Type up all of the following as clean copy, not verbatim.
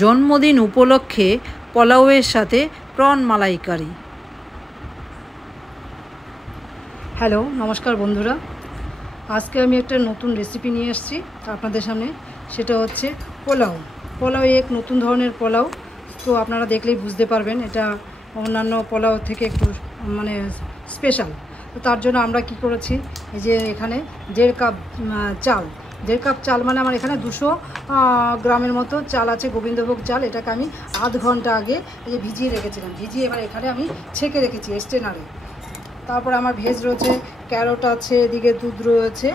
জন্মদিন উপলক্ষে পোলাওয়ের সাথে প্রন মালাইকারি। হ্যালো, নমস্কার বন্ধুরা। আজকে আমি একটা নতুন রেসিপি নিয়ে এসেছি আপনাদের সামনে। সেটা হচ্ছে পোলাও। পোলাও এক নতুন ধরনের পোলাও। তো আপনারা দেখলেই বুঝতে পারবেন এটা অন্যান্য পোলাও থেকে একটু মানে স্পেশাল। তো তার জন্য আমরা কি করেছি, এই যে এখানে 1.5 কাপ চাল, 1.5 কাপ চাল মানে আমার এখানে 200 গ্রামের মতো চাল আছে, গোবিন্দভোগ চাল। এটাকে আমি আধ ঘন্টা আগে এই যে ভিজিয়ে রেখেছিলাম। ভিজিয়ে এবার এখানে আমি ছেঁকে রেখেছি স্ট্রেনারে। তারপরে আমার ভেজ রয়েছে, ক্যারট আছে, এদিকে দুধ রয়েছে,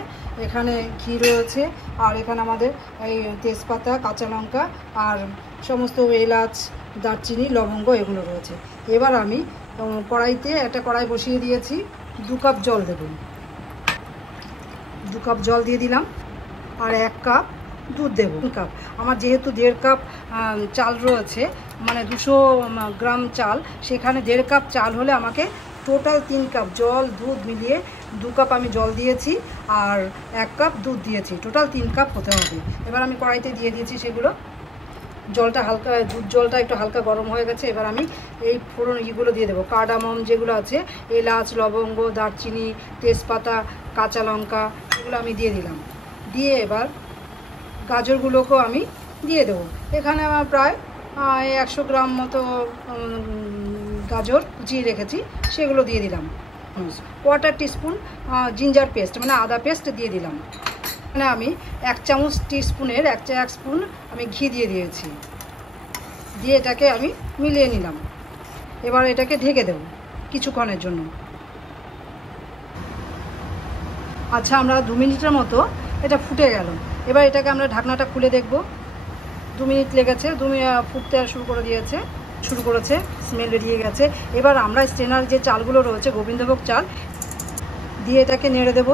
এখানে ঘি রয়েছে, আর এখানে আমাদের এই তেজপাতা, কাঁচা লঙ্কা আর সমস্ত এলাচ, দারচিনি, লবঙ্গ এগুলো রয়েছে। এবার আমি কড়াইতে একটা কড়াই বসিয়ে দিয়েছি। 2 কাপ জল দেব। 2 কাপ জল দিয়ে দিলাম, আর 1 কাপ দুধ দেব। 2 কাপ আমার যেহেতু 1.5 কাপ চাল রয়েছে, মানে 200 গ্রাম চাল, সেখানে 1.5 কাপ চাল হলে আমাকে টোটাল 3 কাপ জল দুধ মিলিয়ে 2 কাপ আমি জল দিয়েছি, আর 1 কাপ দুধ দিয়েছি, টোটাল 3 কাপ হতে হবে। এবার আমি কড়াইতে দিয়ে দিয়েছি সেগুলো। জলটা হালকা, দুধ জলটা একটু হালকা গরম হয়ে গেছে। এবার আমি এই ফোড়ন ইগুলো দিয়ে দেবো। কার্ডামম যেগুলো আছে, এলাচ, লবঙ্গ, দারচিনি, তেজপাতা, কাঁচা লঙ্কা, এগুলো আমি দিয়ে দিলাম। দিয়ে এবার গাজরগুলোকেও আমি দিয়ে দেবো। এখানে আমার প্রায় 100 গ্রাম মতো গাজর কুচিয়ে রেখেছি, সেগুলো দিয়ে দিলাম। 1/4 টিস্পুন জিঞ্জার পেস্ট মানে আদা পেস্ট দিয়ে দিলাম। এখানে আমি 1 চামচ টিস্পুনের 1 স্পুন আমি ঘি দিয়ে দিয়েছি। দিয়ে এটাকে আমি মিলিয়ে নিলাম। এবার এটাকে ঢেকে দেব কিছুক্ষণের জন্য। আচ্ছা, আমরা 2 মিনিটের মতো এটা ফুটে গেল। এবার এটাকে আমরা ঢাকনাটা খুলে দেখব। 2 মিনিট লেগেছে, ফুটতে শুরু করেছে, স্মেল বেরিয়ে গেছে। এবার আমরা স্ট্রেনার যে চালগুলো রয়েছে, গোবিন্দভোগ চাল, দিয়ে এটাকে নেড়ে দেব।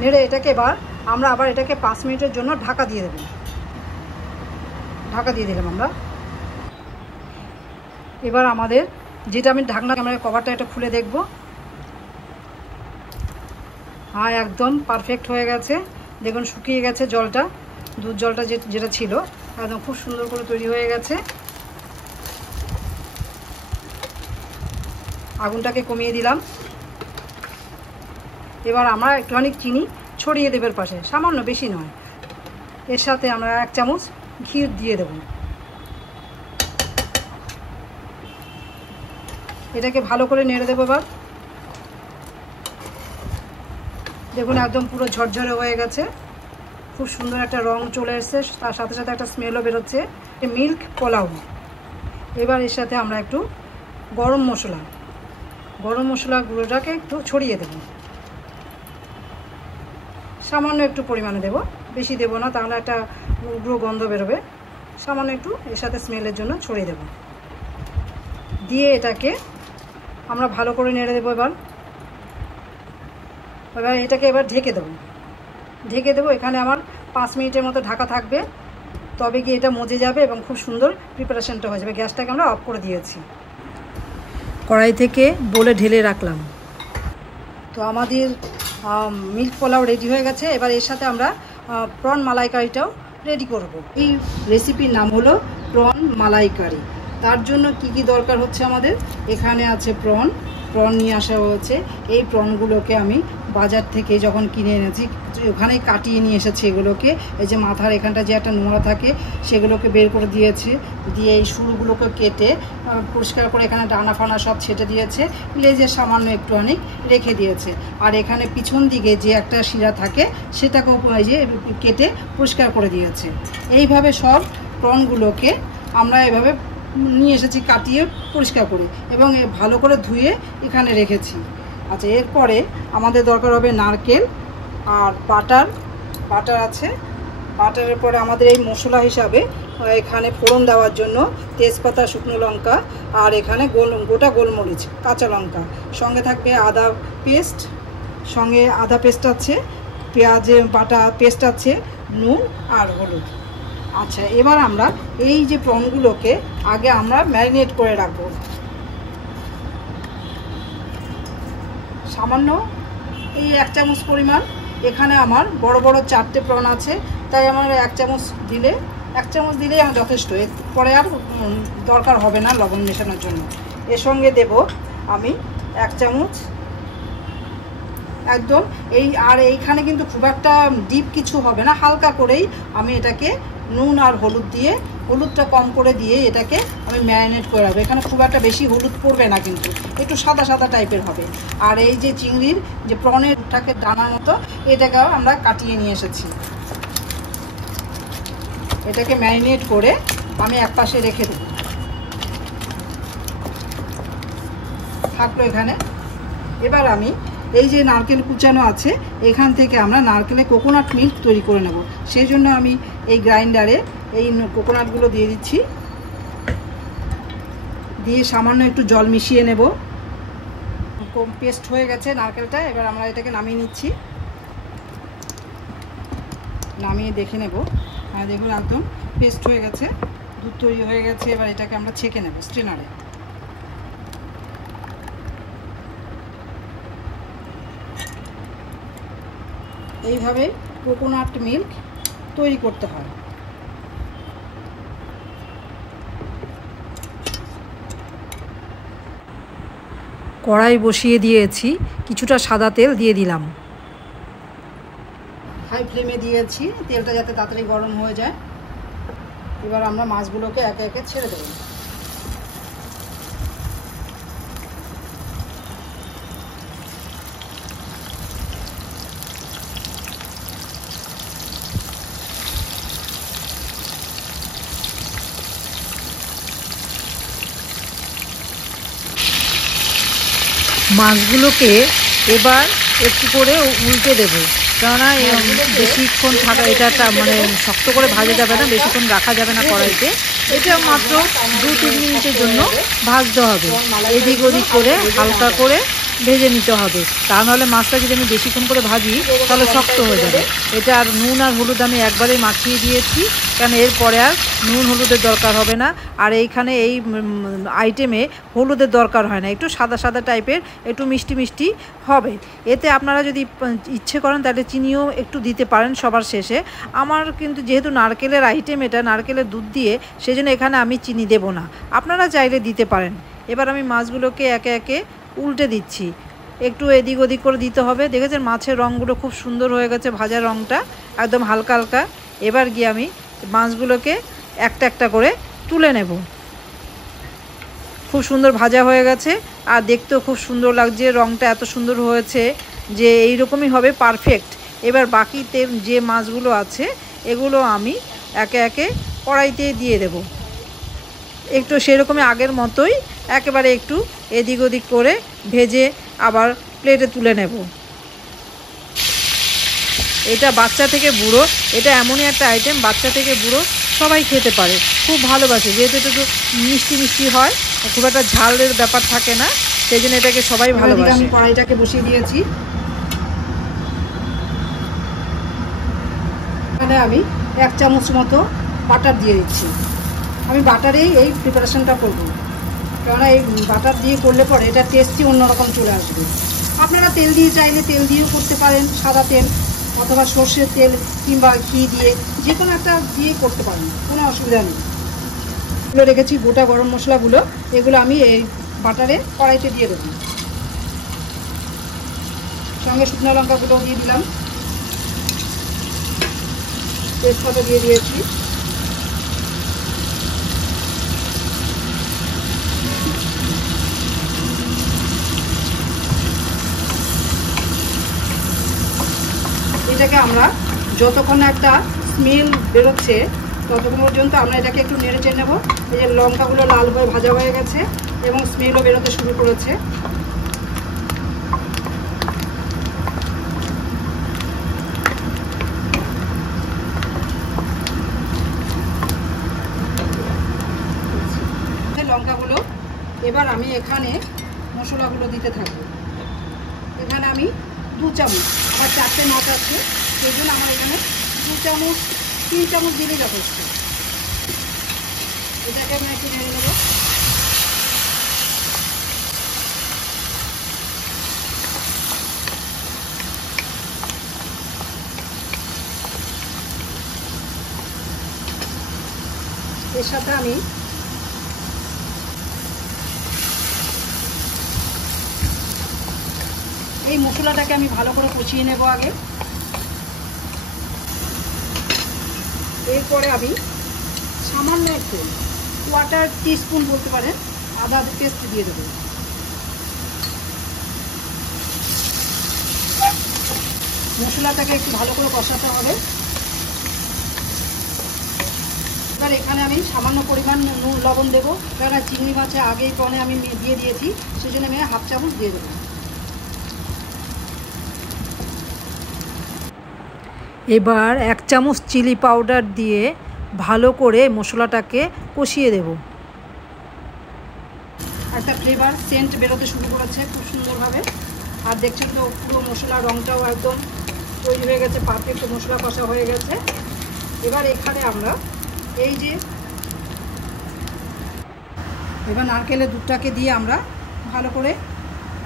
নেড়ে এটাকে এবার আমরা আবার এটাকে 5 মিনিটের জন্য ঢাকা দিয়ে দেব। ঢাকা দিয়ে দিলাম আমরা। এবার আমাদের যেটা আমি ঢাকনা কভারটা এটা খুলে দেখব। হ্যাঁ, একদম পারফেক্ট হয়ে গেছে। দেখুন শুকিয়ে গেছে জলটা, দুধ জলটা যেটা ছিল, একদম খুব সুন্দর করে তৈরি হয়ে গেছে। আগুনটাকে কমিয়ে দিলাম। এবার আমরা একটুখানি চিনি ছড়িয়ে দেবের পাশে, সামান্য, বেশি নয়। এর সাথে আমরা 1 চামচ ঘি দিয়ে দেব। এটাকে ভালো করে নেড়ে দেবো। এবার দেখুন একদম পুরো ঝরঝরে হয়ে গেছে, খুব সুন্দর একটা রং চলে এসছে, তার সাথে সাথে একটা স্মেলও বেরোচ্ছে। মিল্ক পোলাও। এবার এর সাথে আমরা একটু গরম মশলা গুঁড়োটাকে একটু ছড়িয়ে দেব। সামান্য একটু পরিমাণে দেব, বেশি দেব না, তাহলে একটা উগ্র গন্ধ বেরোবে। সামান্য একটু এর সাথে স্মেলের জন্য ছড়িয়ে দেব। দিয়ে এটাকে আমরা ভালো করে নেড়ে দেবো। এবার এটাকে এবার ঢেকে দেবো। এখানে আমার 5 মিনিটের মতো ঢাকা থাকবে, তবে গিয়ে এটা মজে যাবে এবং খুব সুন্দর প্রিপারেশনটা হয়ে যাবে। গ্যাসটাকে আমরা অফ করে দিয়েছি। কড়াই থেকে বলে ঢেলে রাখলাম। তো আমাদের মিল্ক পোলাও রেডি হয়ে গেছে। এবার এর সাথে আমরা প্রন মালাইকারিটাও রেডি করব। এই রেসিপির নাম হলো প্রন মালাইকারি। তার জন্য কি কি দরকার হচ্ছে আমাদের, এখানে আছে প্রন নিয়ে আসা হয়েছে। এই প্রনগুলোকে আমি বাজার থেকে যখন কিনে এনেছি, ওখানেই কাটিয়ে নিয়ে এসেছি এগুলোকে। এই যে মাথার এখানটা যে একটা নোংরা থাকে, সেগুলোকে বের করে দিয়েছে। দিয়ে এই শুরুগুলোকে কেটে পরিষ্কার করে এখানে ডানা ফানা সব ছেটে দিয়েছে। লেজের সামান্য একটু অনেক রেখে দিয়েছে। আর এখানে পিছন দিকে যে একটা শিরা থাকে, সেটাকেও এই যে কেটে পরিষ্কার করে দিয়েছে। এইভাবে সব প্রনগুলোকে আমরা এভাবে নিয়ে এসেছি কাটিয়ে পরিষ্কার করে, এবং ভালো করে ধুয়ে এখানে রেখেছি। আচ্ছা, এরপরে আমাদের দরকার হবে নারকেল আর বাটার আছে। বাটারের পরে আমাদের এই মশলা হিসাবে এখানে ফোড়ন দেওয়ার জন্য তেজপাতা, শুকনো লঙ্কা, আর এখানে গোটা গোলমরিচ, কাঁচা লঙ্কা, সঙ্গে থাকবে আদা পেস্ট আছে, পেঁয়াজের বাটা পেস্ট আছে, নুন আর হলুদ। আচ্ছা, এবার আমরা এই যে প্রনগুলোকে আগে আমরা ম্যারিনেট করে রাখবো। সামান্য এই 1 চামচ পরিমাণ এখানে আমার বড় বড় 4টে প্রন আছে, তাই আমার 1 চামচ দিলেই আমার যথেষ্ট। এরপরে আর দরকার হবে না লবণ মেশানোর জন্য। এর সঙ্গে দেব আমি 1 চামচ একদম এইখানে কিন্তু খুব একটা ডিপ কিছু হবে না, হালকা করেই আমি এটাকে নুন আর হলুদ দিয়ে, হলুদটা কম করে দিয়ে এটাকে আমি ম্যারিনেট করে রাখবো। এখানে খুব একটা বেশি হলুদ পড়বে না, কিন্তু একটু সাদা সাদা টাইপের হবে। আর এই যে চিংড়ির যে প্রনেরটাকে ডানার মতো, এটাকেও আমরা কাটিয়ে নিয়ে এসেছি। এটাকে ম্যারিনেট করে আমি একপাশে রেখে দেব। থাকলো এখানে। এবার আমি এই যে নারকেল কুচানো আছে, এখান থেকে আমরা নারকেলের কোকোনাট মিল্ক তৈরি করে নেব। সেই জন্য আমি এই গ্রাইন্ডারে এই কোকোনাটগুলো দিয়ে দিচ্ছি, দিয়ে সামান্য একটু জল মিশিয়ে নেব। পেস্ট হয়ে গেছে নারকেলটা। এবার আমরা এটাকে নামিয়ে নিচ্ছি। নামিয়ে দেখে নেব। হ্যাঁ, দেখুন একদম পেস্ট হয়ে গেছে, দুধ তৈরি হয়ে গেছে। এবার এটাকে আমরা ছেঁকে নেব স্ট্রেনারে। এইভাবে কোকোনাট মিল্ক তৈরি করতে হয়। কড়াই বসিয়ে দিয়েছি, কিছুটা সাদা তেল দিয়ে দিলাম। হাই ফ্লেমে দিয়েছি, তেলটা যাতে তাড়াতাড়ি গরম হয়ে যায়। এবার আমরা মাছগুলোকে একে একে ছেড়ে দেব। মাছগুলোকে এবার একটু করে উল্টে দেব, কেননা বেশিক্ষণ থাকা এটা মানে শক্ত করে ভাজা যাবে না, বেশিক্ষণ রাখা যাবে না কড়াইতে। এটা মাত্র 2-3 মিনিটের জন্য ভাজতে হবে। এদিক ওদিক করে হালকা করে ভেজে নিতে হবে, তা নাহলে মাছটা যদি আমি বেশিক্ষণ করে ভাজি তাহলে শক্ত হয়ে যাবে। এটা আর নুন আর হলুদ আমি একবারে মাখিয়ে দিয়েছি, কারণ এরপরে আর নুন হলুদের দরকার হবে না। আর এইখানে এই আইটেমে হলুদের দরকার হয় না, একটু সাদা সাদা টাইপের, একটু মিষ্টি মিষ্টি হবে। এতে আপনারা যদি ইচ্ছে করেন তাহলে চিনিও একটু দিতে পারেন সবার শেষে। আমার কিন্তু যেহেতু নারকেলের আইটেম, এটা নারকেলের দুধ দিয়ে, সেজন্য এখানে আমি চিনি দেব না, আপনারা চাইলে দিতে পারেন। এবার আমি মাছগুলোকে একে একে উল্টে দিচ্ছি, একটু এদিক ওদিক করে দিতে হবে। দেখেছেন মাছের রঙগুলো খুব সুন্দর হয়ে গেছে, ভাজার রঙটা একদম হালকা হালকা। এবার গিয়ে আমি মাছগুলোকে একটা একটা করে তুলে নেব। খুব সুন্দর ভাজা হয়ে গেছে, আর দেখতেও খুব সুন্দর লাগছে, রঙটা এত সুন্দর হয়েছে যে এইরকমই হবে পারফেক্ট। এবার বাকি যে মাছগুলো আছে এগুলো আমি একে একে কড়াইতে দিয়ে দেব, একটু সেরকমই আগের মতোই একেবারে একটু এদিক ওদিক করে ভেজে আবার প্লেটে তুলে নেব। এটা বাচ্চা থেকে বুড়ো, এটা এমনই একটা আইটেম, বাচ্চা থেকে বুড়ো সবাই খেতে পারে, খুব ভালোবাসে। যেহেতু এটা একটু মিষ্টি মিষ্টি হয়, খুব একটা ঝালের ব্যাপার থাকে না, সেই জন্য এটাকে সবাই ভালোবাসে। আমি কড়াইটাকে বসিয়ে দিয়েছি। এখানে আমি 1 চামচ মতো বাটার দিয়ে দিচ্ছি। আমি বাটারেই এই প্রিপারেশনটা করব, কেননা এই বাটার দিয়ে করলে পরে এটা টেস্টই অন্যরকম চলে আসবে। আপনারা তেল দিয়ে চাইলে তেল দিয়েও করতে পারেন, সাদা তেল অথবা সর্ষের তেল কিংবা ঘি দিয়ে, যে কোনো একটা দিয়ে করতে পারেন, কোনো অসুবিধা নেই। এগুলো রেখেছি গোটা গরম মশলাগুলো, এগুলো আমি এই বাটারে কড়াইতে দিয়ে দেবো। সঙ্গে শুকনো লঙ্কাগুলো দিয়ে দিলাম, তেজপাতা দিয়ে দিয়েছি। এটাকে আমরা যতক্ষণ একটা স্মেল বেরোচ্ছে ততক্ষণ পর্যন্ত আমরা এটাকে একটু নেড়ে চেড়ে নেব। এই যে লঙ্কাগুলো লাল হয়ে ভাজা হয়ে গেছে এবং স্মেলও বেরোতে শুরু করেছে। লঙ্কাগুলো এবার আমি এখানে মশলাগুলো দিতে থাকবো। এখানে আমি 2 চামচ, আমার 4টে মাছ আছে, সেই জন্য আমার এখানে 2 চামচ 3 চামচ দিলে যথেষ্ট। এটাকে আমি একটু নেড়ে নেব। এর সাথে আমি এই মশলাটাকে আমি ভালো করে কষিয়ে নেব আগে। এরপরে আমি সামান্য একটু কোয়ার্টার টিস্পুন বলতে পারেন আদা পেস্ট দিয়ে দেবো। মশলাটাকে একটু ভালো করে কষাতে হবে। এবার এখানে আমি সামান্য পরিমাণ নুন লবণ দেবো, কারণ চিংড়ি মাছে আগেই পনে আমি দিয়ে দিয়েছি, সেই জন্য আমি 1/2 চামচ দিয়ে দেবো। এবার 1 চামচ চিলি পাউডার দিয়ে ভালো করে মশলাটাকে কষিয়ে দেব। একটা ফ্লেভার সেন্ট বেরোতে শুরু করেছে খুব সুন্দরভাবে। আর দেখছেন তো পুরো মশলার রঙটাও একদম তৈরি হয়ে গেছে, পারফেক্ট মশলা কষা হয়ে গেছে। এবার এখানে আমরা এই যে এবার নারকেলের দুধটাকে দিয়ে আমরা ভালো করে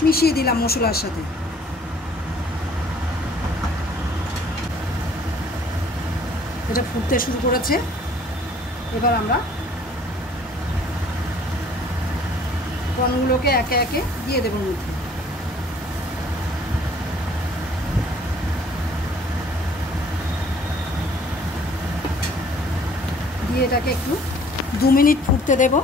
মিশিয়ে দিলাম মশলার সাথে। এটা ফুটতে শুরু করেছে। এবার আমরা প্রনগুলোকে একে একে দিয়ে দেবো মধ্যে। দিয়ে এটাকে একটু 2 মিনিট ফুটতে দেব।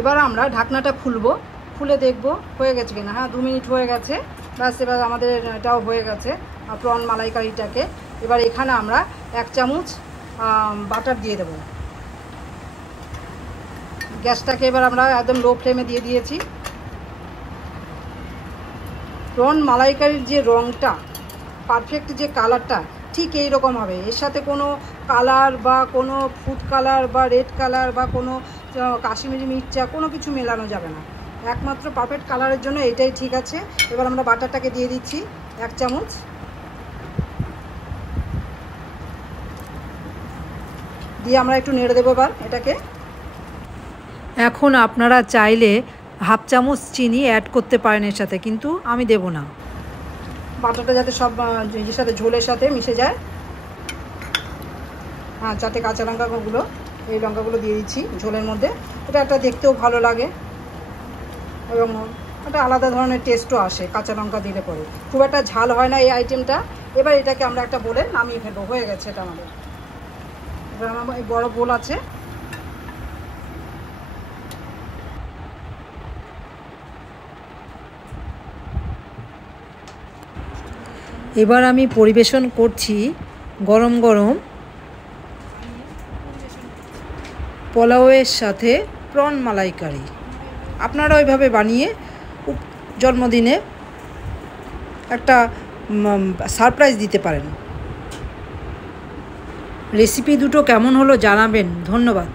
এবার আমরা ঢাকনাটা খুলবো, খুলে দেখব হয়ে গেছে কিনা। হ্যাঁ, 2 মিনিট হয়ে গেছে। ব্যাস, এবার আমাদের এটাও হয়ে গেছে প্রন মালাইকারিটাকে। এবার এখানে আমরা 1 চামচ বাটার দিয়ে দেব। গ্যাসটাকে এবার আমরা একদম লো ফ্লেমে দিয়ে দিয়েছি। প্রন মালাইকারির যে রঙটা, পারফেক্ট যে কালারটা ঠিক এই রকম হবে। এর সাথে কোনো কালার বা কোনো ফুড কালার বা রেড কালার বা কোনো কাশ্মীরি মির্চা কোনো কিছু মেলানো যাবে না। একমাত্র পারফেক্ট কালারের জন্য এটাই ঠিক আছে। এবার আমরা বাটারটাকে দিয়ে দিচ্ছি 1 চামচ। দিয়ে আমরা একটু নেড়ে দেবো এবার এটাকে। এখন আপনারা চাইলে 1/2 চামচ চিনি অ্যাড করতে পারেন এর সাথে, কিন্তু আমি দেব না। বাটারটা যাতে সব এর সাথে ঝোলের সাথে মিশে যায়। হ্যাঁ, যাতে কাঁচা লঙ্কাগুলো, এই লঙ্কাগুলো দিয়ে দিচ্ছি ঝোলের মধ্যে। এটা একটা দেখতেও ভালো লাগে এবং একটা আলাদা ধরনের টেস্টও আসে কাঁচা লঙ্কা দিলে পরে। খুব একটা ঝাল হয় না এই আইটেমটা। এবার এটাকে আমরা একটা বলে নামিয়ে ফেলবো। হয়ে গেছে এটা আমাদের। এবার আমার এই বড় বোল আছে। এবার আমি পরিবেশন করছি গরম গরম পোলাওয়ের সাথে প্রন মালাইকারি। আপনারা ওইভাবে বানিয়ে জন্মদিনে একটা সারপ্রাইজ দিতে পারেন। রেসিপি দুটো কেমন হলো জানাবেন। ধন্যবাদ।